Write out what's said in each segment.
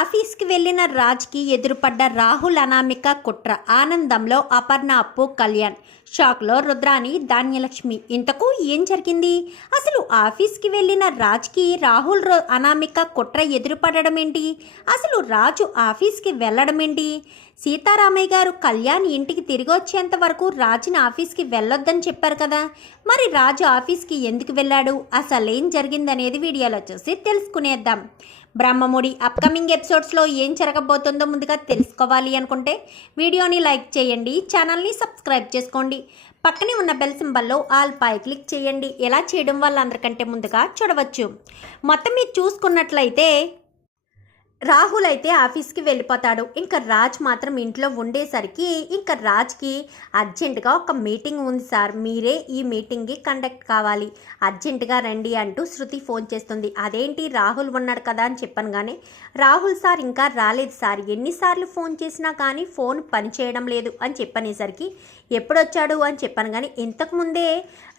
ఆఫీస్కి వెళ్లిన రాజ్కి ఎదురుపడ్డ రాహుల్ అనామిక కుట్ర. ఆనందంలో అపర్ణ, అప్పు, కళ్యాణ్. షాక్లో రుద్రాని, ధాన్యలక్ష్మి. ఇంతకు ఏం జరిగింది? అసలు ఆఫీస్కి వెళ్లిన రాజ్కి రాహుల్ అనామిక కుట్ర ఎదురుపడడం ఏంటి? అసలు రాజు ఆఫీస్కి వెళ్ళడం ఏంటి? సీతారామయ్య గారు కళ్యాణ్ ఇంటికి తిరిగి వచ్చేంత వరకు రాజుని ఆఫీస్కి వెళ్ళొద్దని చెప్పారు కదా. మరి రాజు ఆఫీస్కి ఎందుకు వెళ్ళాడు? అసలేం జరిగిందనేది వీడియోలో చూసి తెలుసుకునేద్దాం. బ్రహ్మముడి అప్కమింగ్ ఎపిసోడ్స్లో ఏం జరగబోతుందో ముందుగా తెలుసుకోవాలి అనుకుంటే వీడియోని లైక్ చేయండి, ఛానల్ని సబ్స్క్రైబ్ చేసుకోండి, పక్కనే ఉన్న బెల్ సింబల్లో ఆల్ పై క్లిక్ చేయండి. ఎలా చేయడం వల్ల అందరికంటే ముందుగా చూడవచ్చు. మొత్తం మీరు చూసుకున్నట్లయితే రాహుల్ అయితే ఆఫీస్కి వెళ్ళిపోతాడు. ఇంకా రాజ్ మాత్రం ఇంట్లో ఉండేసరికి ఇంకా రాజ్కి అర్జెంటుగా ఒక మీటింగ్ ఉంది సార్, మీరే ఈ మీటింగ్కి కండక్ట్ కావాలి, అర్జెంటుగా రండి అంటూ శృతి ఫోన్ చేస్తుంది. అదేంటి రాహుల్ ఉన్నాడు కదా అని చెప్పాను, కానీ రాహుల్ సార్ ఇంకా రాలేదు సార్, ఎన్నిసార్లు ఫోన్ చేసినా కానీ ఫోన్ పనిచేయడం లేదు అని చెప్పనేసరికి ఎప్పుడొచ్చాడు అని చెప్పాను, కానీ ఇంతకుముందే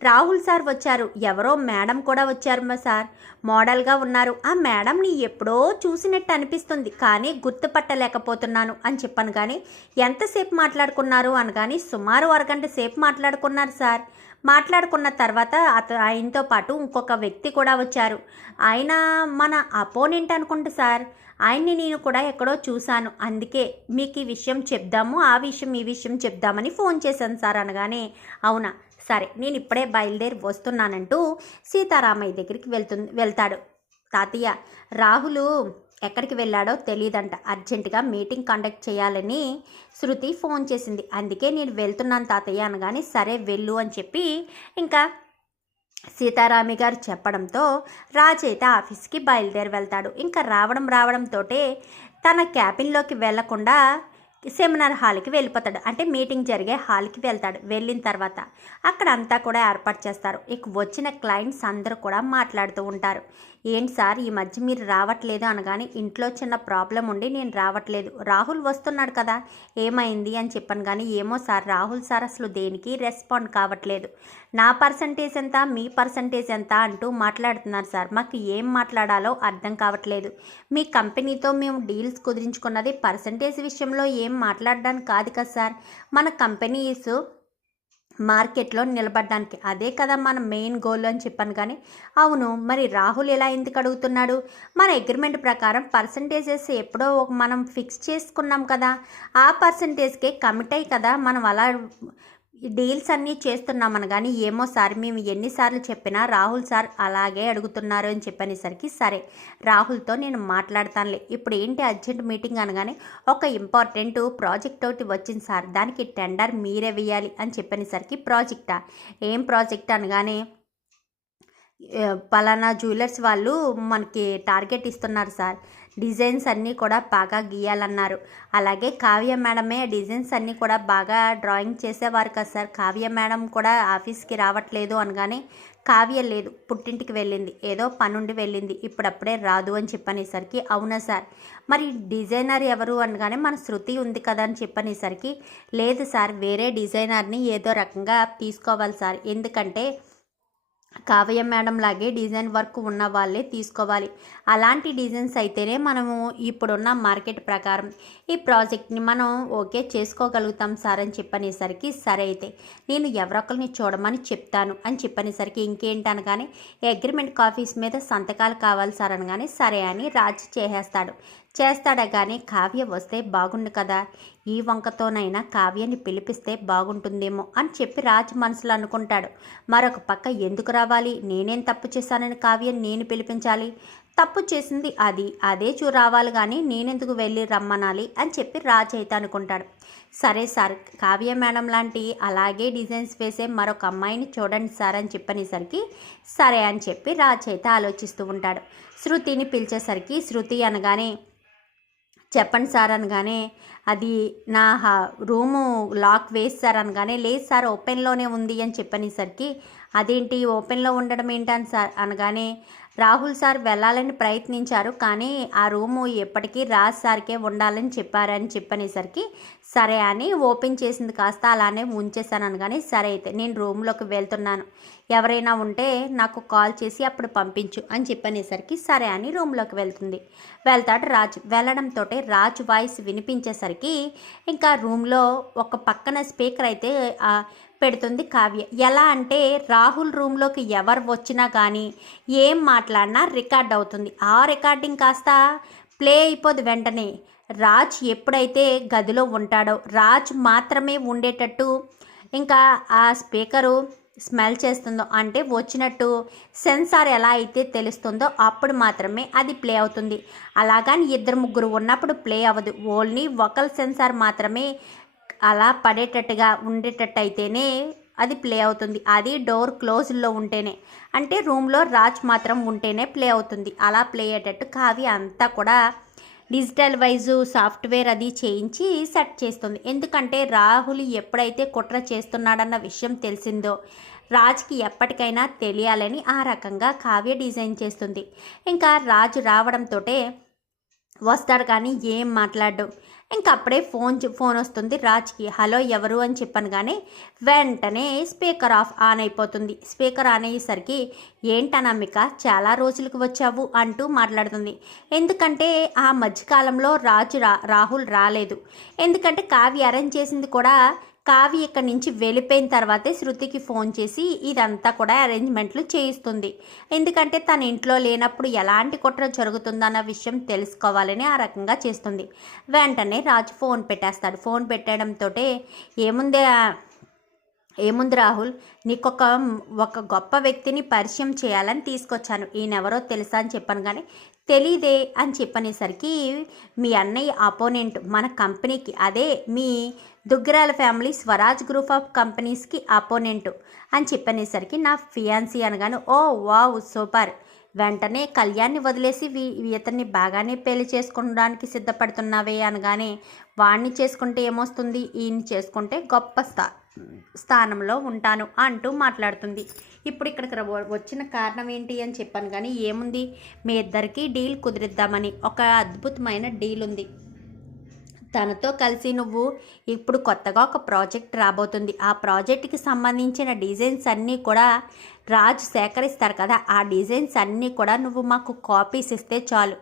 రాహుల్ సార్ వచ్చారు, ఎవరో మేడం కూడా వచ్చారు మా సార్, మోడల్గా ఉన్నారు, ఆ మేడంని ఎప్పుడో చూసినట్టు అనిపిస్తుంది కానీ గుర్తుపట్టలేకపోతున్నాను అని చెప్పాను. కానీ ఎంతసేపు మాట్లాడుకున్నారు అనగాని సుమారు అరగంట సేపు మాట్లాడుకున్నారు సార్. మాట్లాడుకున్న తర్వాత ఆయనతో పాటు ఇంకొక వ్యక్తి కూడా వచ్చారు, ఆయన మన అపోనెంట్ అనుకుంటా సార్, ఆయన్ని నేను కూడా ఎక్కడో చూశాను, అందుకే మీకు ఈ విషయం చెప్దాము, ఆ విషయం ఈ విషయం చెప్దామని ఫోన్ చేశాను సార్ అనగానే, అవునా సరే నేను ఇప్పుడే బయలుదేరి వస్తున్నానంటూ సీతారామయ్య దగ్గరికి వెళ్తాడు. తాతయ్య, రాహులు ఎక్కడికి వెళ్ళాడో తెలియదంట, అర్జెంటుగా మీటింగ్ కండక్ట్ చేయాలని శృతి ఫోన్ చేసింది, అందుకే నేను వెళ్తున్నాను తాతయ్య అనగానే సరే వెళ్ళు అని చెప్పి ఇంకా సీతారామి గారు చెప్పడంతో రాజు అయితే ఆఫీస్కి బయలుదేరి వెళ్తాడు. ఇంకా రావడంతో తన క్యాబిన్లోకి వెళ్లకుండా సెమినార్ హాల్కి వెళ్ళిపోతాడు, అంటే మీటింగ్ జరిగే హాల్కి వెళ్తాడు. వెళ్ళిన తర్వాత అక్కడ అంతా కూడా ఏర్పాటు చేస్తారు. ఇక వచ్చిన క్లయింట్స్ అందరూ కూడా మాట్లాడుతూ ఉంటారు. ఏంటి సార్ ఈ మధ్య మీరు రావట్లేదు అనగానే, ఇంట్లో చిన్న ప్రాబ్లం ఉండి నేను రావట్లేదు, రాహుల్ వస్తున్నాడు కదా ఏమైంది అని చెప్పాను. కానీ ఏమో సార్ రాహుల్ సార్ అసలు దేనికి రెస్పాండ్ కావట్లేదు, నా పర్సంటేజ్ ఎంత మీ పర్సంటేజ్ ఎంత అంటూ మాట్లాడుతున్నారు సార్, మాకు ఏం మాట్లాడాలో అర్థం కావట్లేదు, మీ కంపెనీతో మేము డీల్స్ కుదిరించుకున్నది పర్సంటేజ్ విషయంలో ఏం మాట్లాడడానికి కాదు కదా సార్, మన కంపెనీస్ మార్కెట్లో నిలబడడానికి, అదే కదా మన మెయిన్ గోల్ అని చెప్పాను. కానీ అవును మరి రాహుల్ ఎలా ఎందుకు అడుగుతున్నాడు, మన అగ్రిమెంట్ ప్రకారం పర్సంటేజెస్ ఎప్పుడో మనం ఫిక్స్ చేసుకున్నాం కదా, ఆ పర్సంటేజ్కే కమిట్ అయ్యి కదా మనం అలా డీల్స్ అన్నీ చేస్తున్నామని. కానీ ఏమో సార్ మేము ఎన్నిసార్లు చెప్పినా రాహుల్ సార్ అలాగే అడుగుతున్నారు అని చెప్పనేసరికి సరే రాహుల్తో నేను మాట్లాడతానులే, ఇప్పుడు ఏంటి అర్జెంట్ మీటింగ్ అనగానే ఒక ఇంపార్టెంట్ ప్రాజెక్ట్ ఒకటి వచ్చింది సార్, దానికి టెండర్ మీరే వేయాలి అని చెప్పనేసరికి ప్రాజెక్టా, ఏం ప్రాజెక్ట్ అనగానే పలానా జ్యువెలర్స్ వాళ్ళు మనకి టార్గెట్ ఇస్తున్నారు సార్, డిజైన్స్ అన్నీ కూడా బాగా గీయాలన్నారు, అలాగే కావ్య మేడమే డిజైన్స్ అన్నీ కూడా బాగా డ్రాయింగ్ చేసేవారు కదా సార్, కావ్య మేడం కూడా ఆఫీస్కి రావట్లేదు అనగానే కావ్య లేదు పుట్టింటికి వెళ్ళింది, ఏదో పనుండి వెళ్ళింది, ఇప్పుడప్పుడే రాదు అని చెప్పనేసరికి అవునా సార్ మరి డిజైనర్ ఎవరు అనగానే మన శృతి ఉంది కదా అని చెప్పనేసరికి లేదు సార్ వేరే డిజైనర్ని ఏదో రకంగా తీసుకోవాలి సార్, ఎందుకంటే కావ్య మేడం లాగే డిజైన్ వర్క్ ఉన్న వాళ్ళే తీసుకోవాలి, అలాంటి డిజైన్స్ అయితేనే మనము ఇప్పుడున్న మార్కెట్ ప్రకారం ఈ ప్రాజెక్ట్ని మనం ఓకే చేసుకోగలుగుతాం సార్ అని చెప్పనేసరికి సరే అయితే నేను ఎవరొకరిని చూడమని చెప్తాను అని చెప్పనేసరికి ఇంకేంటి అనగానే అగ్రిమెంట్ కాపీస్ మీద సంతకాలు కావాలి సార్ అనగానే సరే అని రాజు చేస్తాడా. కానీ కావ్య వస్తే బాగుండు కదా, ఈ వంకతోనైనా కావ్యాన్ని పిలిపిస్తే బాగుంటుందేమో అని చెప్పి రాజు మనసులో అనుకుంటాడు. మరొక పక్క ఎందుకు రావాలి, నేనేం తప్పు చేశానని కావ్యాన్ని నేను పిలిపించాలి, తప్పు చేసింది అదే రావాలి కానీ నేనెందుకు వెళ్ళి రమ్మనాలి అని చెప్పి రాజు అయితే అనుకుంటాడు. సరే సార్ కావ్య మేడం లాంటి అలాగే డిజైన్స్ వేసే మరొక అమ్మాయిని చూడండి సార్ అని చెప్పనేసరికి సరే అని చెప్పి రాజు అయితే ఆలోచిస్తూ ఉంటాడు. శృతిని పిలిచేసరికి శృతి అనగానే చెప్పండి సార్ అనగానే అది నా రూము లాక్ వేస్తారు అనగానే లేదు సార్ ఓపెన్లోనే ఉంది అని చెప్పనేసరికి అదేంటి ఓపెన్లో ఉండడం ఏంటని సార్ అనగానే రాహుల్ సార్ వెళ్ళాలని ప్రయత్నించారు, కానీ ఆ రూము ఎప్పటికీ రాజ్ సార్కే ఉండాలని చెప్పారని చెప్పనేసరికి సరే అని ఓపెన్ చేసింది కాస్త అలానే ఉంచేసాను అనగానే, సరే అయితే నేను రూమ్లోకి వెళ్తున్నాను, ఎవరైనా ఉంటే నాకు కాల్ చేసి అప్పుడు పంపించు అని చెప్పనేసరికి సరే అని రూమ్లోకి వెళ్తాడు రాజ్. వెళ్ళడంతో రాజ్ వాయిస్ వినిపించేసరికి ఇంకా రూమ్లో ఒక పక్కన స్పీకర్ అయితే పెడుతుంది కావ్య. ఎలా అంటే రాహుల్ రూమ్లోకి ఎవరు వచ్చినా కానీ ఏం మాట్లాడినా రికార్డ్ అవుతుంది. ఆ రికార్డింగ్ కాస్త ప్లే అయిపోదు వెంటనే. రాజ్ ఎప్పుడైతే గదిలో ఉంటాడో రాజ్ మాత్రమే ఉండేటట్టు ఇంకా ఆ స్పీకరు స్మెల్ చేస్తుందో, అంటే వచ్చినట్టు సెన్సార్ ఎలా అయితే తెలుస్తుందో అప్పుడు మాత్రమే అది ప్లే అవుతుంది. అలాగని ఇద్దరు ముగ్గురు ఉన్నప్పుడు ప్లే అవ్వదు. ఓన్లీ ఒకల్ సెన్సార్ మాత్రమే అలా పడేటట్టుగా ఉండేటట్టు అయితేనే అది ప్లే అవుతుంది. అది డోర్ క్లోజ్లో ఉంటేనే, అంటే రూమ్లో రాజ్ మాత్రం ఉంటేనే ప్లే అవుతుంది. అలా ప్లే అయ్యేటట్టు కావ్య అంతా కూడా డిజిటల్ వైజు సాఫ్ట్వేర్ అది చేయించి సెట్ చేస్తుంది. ఎందుకంటే రాహుల్ ఎప్పుడైతే కుట్ర చేస్తున్నాడన్న విషయం తెలిసిందో రాజ్కి ఎప్పటికైనా తెలియాలని ఆ రకంగా కావ్య డిజైన్ చేస్తుంది. ఇంకా రాజు రావడంతో వస్తాడు కానీ ఏం మాట్లాడు. ఇంకా అప్పుడే ఫోన్ వస్తుంది రాజ్కి. హలో ఎవరు అని చెప్పాను కానీ వెంటనే స్పీకర్ ఆన్ అయిపోతుంది. స్పీకర్ ఆన్ అయ్యేసరికి ఏంటనమ్మిక చాలా రోజులకు వచ్చావు అంటూ మాట్లాడుతుంది. ఎందుకంటే ఆ మధ్యకాలంలో రాహుల్ రాలేదు. ఎందుకంటే కావ్య అరేంజ్ చేసింది కూడా కావ్య ఇక్కడి నుంచి వెళ్ళిపోయిన తర్వాతే శృతికి ఫోన్ చేసి ఇదంతా కూడా అరేంజ్మెంట్లు చేయిస్తుంది. ఎందుకంటే తన ఇంట్లో లేనప్పుడు ఎలాంటి కుట్ర జరుగుతుందన్న విషయం తెలుసుకోవాలని ఆ రకంగా చేస్తుంది. వెంటనే రాజు ఫోన్ పెట్టేస్తాడు. ఫోన్ పెట్టడంతో ఏముంది రాహుల్, నీకు ఒక గొప్ప వ్యక్తిని పరిచయం చేయాలని తీసుకొచ్చాను, ఈయనెవరో తెలుసా అని చెప్పాను కానీ తెలీదే అని చెప్పనేసరికి మీ అన్నయ్య అపోనెంట్ మన కంపెనీకి, అదే మీ Duggarala family Swaraj group of కంపెనీస్కి అపోనెంట్ అని చెప్పనేసరికి నా ఫియాన్సీ అనగాను. ఓ వావ్ సూపర్, వెంటనే కళ్యాణ్ని వదిలేసి ఇతన్ని బాగానే పెళ్లి చేసుకోవడానికి సిద్ధపడుతున్నావే అనగానే, వాణ్ణి చేసుకుంటే ఏమొస్తుంది, ఈయన్ని చేసుకుంటే గొప్ప స్థానంలో ఉంటాను అంటూ మాట్లాడుతుంది. ఇప్పుడు ఇక్కడికి వచ్చిన కారణం ఏంటి అని చెప్పాను కానీ ఏముంది, మీ ఇద్దరికీ డీల్ కుదిరిద్దామని ఒక అద్భుతమైన డీల్ ఉంది. తనతో కలిసి నువ్వు ఇప్పుడు కొత్తగా ఒక ప్రాజెక్ట్ రాబోతుంది. ఆ ప్రాజెక్ట్కి సంబంధించిన డిజైన్స్ అన్నీ కూడా రాజ్ సేకరిస్తారు కదా, ఆ డిజైన్స్ అన్నీ కూడా నువ్వు మాకు కాపీస్ ఇస్తే చాలు.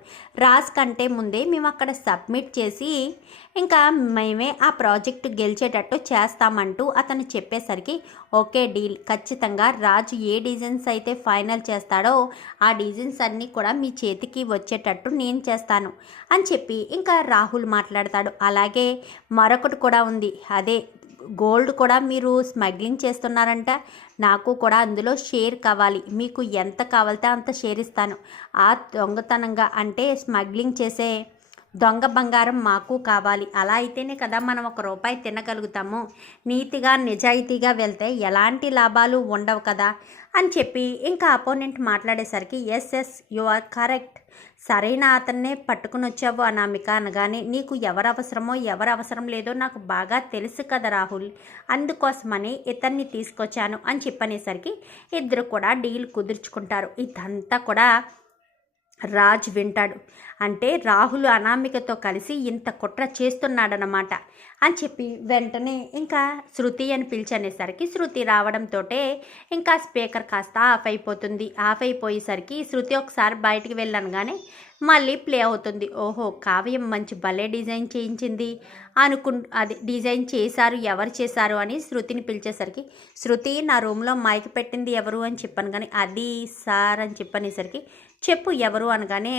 రాజ్ కంటే ముందే మేము అక్కడ సబ్మిట్ చేసి ఇంకా మేమే ఆ ప్రాజెక్టు గెలిచేటట్టు చేస్తామంటూ అతను చెప్పేసరికి ఓకే డీల్, ఖచ్చితంగా రాజు ఏ డిజైన్స్ అయితే ఫైనల్ చేస్తాడో ఆ డిజైన్స్ అన్నీ కూడా మీ చేతికి వచ్చేటట్టు నేను చేస్తాను అని చెప్పి ఇంకా రాహుల్ మాట్లాడతాడు. అలాగే మరొకటి కూడా ఉంది, అదే గోల్డ్ కూడా మీరు స్మగ్లింగ్ చేస్తున్నారంట, నాకు కూడా అందులో షేర్ కావాలి, మీకు ఎంత కావాలితే అంత షేర్ ఇస్తాను. ఆ దొంగతనంగా అంటే స్మగ్లింగ్ చేసే దొంగ బంగారం మాకు కావాలి, అలా అయితేనే కదా మనం ₹1 తినగలుగుతాము. నీతిగా నిజాయితీగా వెళ్తే ఎలాంటి లాభాలు ఉండవు కదా అని చెప్పి ఇంకా అపోనెంట్ మాట్లాడేసరికి ఎస్ యు ఆర్ కరెక్ట్, సరైన అతన్నే పట్టుకుని వచ్చావు అనామిక అనగానే, నీకు ఎవరు అవసరమో ఎవరు అవసరం లేదో నాకు బాగా తెలుసు కదా రాహుల్, అందుకోసమని ఇతన్ని తీసుకొచ్చాను అని చెప్పనేసరికి ఇద్దరు కూడా డీల్ కుదుర్చుకుంటారు. ఇదంతా కూడా రాజ్ వింటాడు. అంటే రాహుల్ అనామికతో కలిసి ఇంత కుట్ర చేస్తున్నాడనమాట అని చెప్పి వెంటనే ఇంకా శృతి అని పిలిచనేసరికి శృతి రావడంతో ఇంకా స్పీకర్ కాస్త ఆఫ్ అయిపోతుంది. ఆఫ్ అయిపోయేసరికి శృతి ఒకసారి బయటికి వెళ్ళనగానే మళ్ళీ ప్లే అవుతుంది. ఓహో కావ్యం మంచి భలే డిజైన్ చేయించింది అది డిజైన్ చేశారు, ఎవరు చేశారు అని శృతిని పిలిచేసరికి శృతి నా రూమ్లో మైక్ పెట్టింది ఎవరు అని చెప్పాను కానీ అది సార్ అని చెప్పనేసరికి చెప్పు ఎవరు అనగానే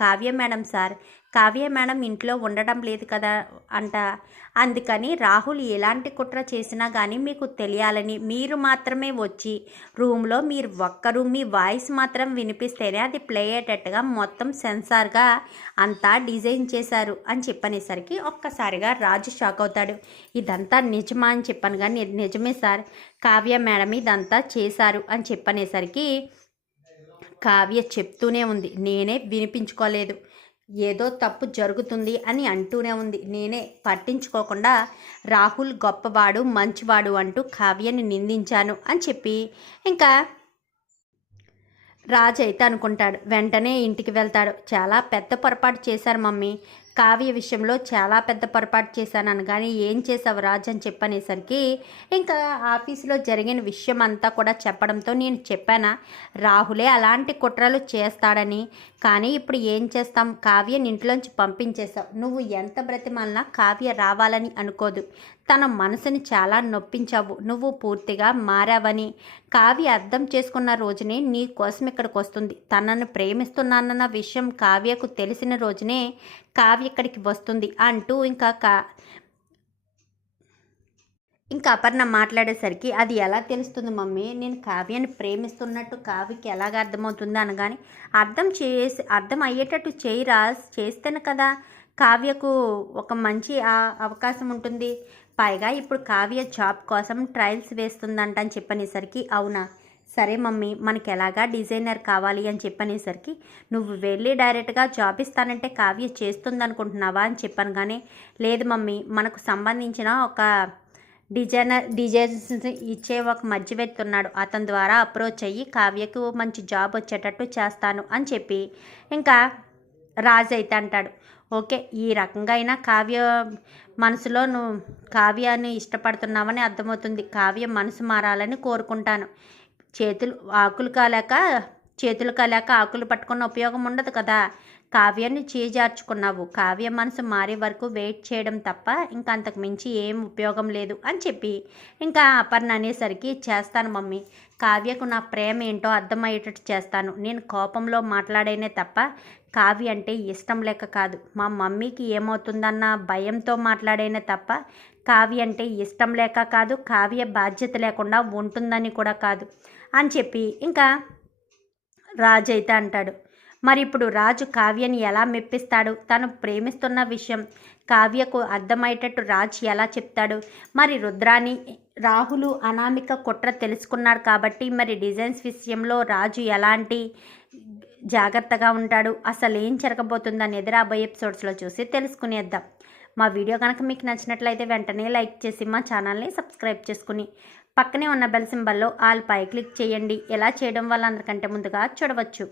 Kavya madam sir, Kavya madam ఇంట్లో ఉండడం లేదు కదా అంట, అందుకని రాహుల్ ఎలాంటి కుట్ర చేసినా కానీ మీకు తెలియాలని మీరు మాత్రమే వచ్చి రూమ్లో మీరు ఒక్కరు మీ వాయిస్ మాత్రం వినిపిస్తేనే అది ప్లే అయ్యేటట్టుగా మొత్తం సెన్సార్గా అంతా డిజైన్ చేశారు అని చెప్పనేసరికి ఒక్కసారిగా రాజు షాక్ అవుతాడు. ఇదంతా నిజమా అని చెప్పాను కానీ నిజమే సార్, కావ్య మేడం ఇదంతా చేశారు అని చెప్పనేసరికి కావ్య చెప్తూనే ఉంది, నేనే వినిపించుకోలేదు, ఏదో తప్పు జరుగుతుంది అని అంటూనే ఉంది, నేనే పట్టించుకోకుండా రాహుల్ గొప్పవాడు మంచివాడు అంటూ కావ్యని నిందించాను అని చెప్పి ఇంకా రాజు అయితే అనుకుంటాడు. వెంటనే ఇంటికి వెళ్తాడు. చాలా పెద్ద పొరపాటు చేశారు మమ్మీ, కావ్య విషయంలో చాలా పెద్ద పొరపాటు చేశాను అనగానే ఏం చేసావు రాజు అని చెప్పనేసరికి ఇంకా ఆఫీసులో జరిగిన విషయం అంతా కూడా చెప్పడంతో నేను చెప్పానా రాహులే అలాంటి కుట్రలు చేస్తాడని. కానీ ఇప్పుడు ఏం చేస్తాం, కావ్యని ఇంట్లోంచి పంపించేశావు. నువ్వు ఎంత బ్రతిమాలినా కావ్య రావాలని అనుకోదు. తన మనసుని చాలా నొప్పించావు. నువ్వు పూర్తిగా మారావని కావ్య అర్థం చేసుకున్న రోజునే నీ కోసం ఇక్కడికి వస్తుంది. తనను ప్రేమిస్తున్నానన్న విషయం కావ్యకు తెలిసిన రోజునే కావ్య ఇక్కడికి వస్తుంది అంటూ ఇంకా అపర్ణ మాట్లాడేసరికి అది ఎలా తెలుస్తుంది మమ్మీ, నేను కావ్యాన్ని ప్రేమిస్తున్నట్టు కావ్యకి ఎలాగ అర్థమవుతుందో అనగానే అర్థం అయ్యేటట్టు చేస్తేనే కదా కావ్యకు ఒక మంచి అవకాశం ఉంటుంది. పైగా ఇప్పుడు కావ్య జాబ్ కోసం ట్రయల్స్ వేస్తుందంట అని చెప్పనేసరికి అవునా, సరే మమ్మీ మనకి ఎలాగా డిజైనర్ కావాలి అని చెప్పనేసరికి నువ్వు వెళ్ళి డైరెక్ట్గా జాబ్ ఇస్తానంటే కావ్య చేస్తుంది అనుకుంటున్నావా అని చెప్పాను. కానీ లేదు మమ్మీ, మనకు సంబంధించిన ఒక డిజైన్స్ ఇచ్చే ఒక మధ్యవర్తి ఉన్నాడు, అతని ద్వారా అప్రోచ్ అయ్యి కావ్యకు మంచి జాబ్ వచ్చేటట్టు చేస్తాను అని చెప్పి ఇంకా రాజు అయితే అంటాడు. ఓకే, ఈ రకంగా అయినా కావ్య మనసులో నువ్వు కావ్యాన్ని ఇష్టపడుతున్నావని అర్థమవుతుంది. కావ్య మనసు మారాలని కోరుకుంటాను. చేతులు కాలేక ఆకులు పట్టుకున్న ఉపయోగం ఉండదు కదా. కావ్యాన్ని చేజార్చుకున్నావు. కావ్య మనసు మారే వరకు వెయిట్ చేయడం తప్ప ఇంకా అంతకు మించి ఏం ఉపయోగం లేదు అని చెప్పి ఇంకా అపర్ణ అనేసరికి చేస్తాను మమ్మీ, కావ్యకు నా ప్రేమ ఏంటో అర్థమయ్యేటట్టు చేస్తాను. నేను కోపంలో మాట్లాడేనే తప్ప కావ్య అంటే ఇష్టం లేక కాదు. మా మమ్మీకి ఏమవుతుందన్న భయంతో మాట్లాడేనే తప్ప కావ్య అంటే ఇష్టం లేక కాదు, కావ్య బాధ్యత లేకుండా ఉంటుందని కూడా కాదు అని చెప్పి ఇంకా రాజు అయితే అంటాడు. మరి ఇప్పుడు రాజు కావ్యని ఎలా మెప్పిస్తాడు? తను ప్రేమిస్తున్న విషయం కావ్యకు అర్థమయ్యేటట్టు రాజు ఎలా చెప్తాడు? మరి రుద్రాని రాహులు అనామిక కుట్ర తెలుసుకున్నాడు కాబట్టి మరి డిజైన్స్ విషయంలో రాజు ఎలాంటి జాగ్రత్తగా ఉంటాడు? అసలు ఏం జరగబోతుందని రాబోయే ఎపిసోడ్స్లో చూసి తెలుసుకునేద్దాం. మా వీడియో కనుక మీకు నచ్చినట్లయితే వెంటనే లైక్ చేసి మా ఛానల్ని సబ్స్క్రైబ్ చేసుకుని పక్కనే ఉన్న బెల్ సింబల్లో ఆల్ పై క్లిక్ చేయండి. ఎలా చేయడం వల్ల అందరికంటే ముందుగా చూడవచ్చు.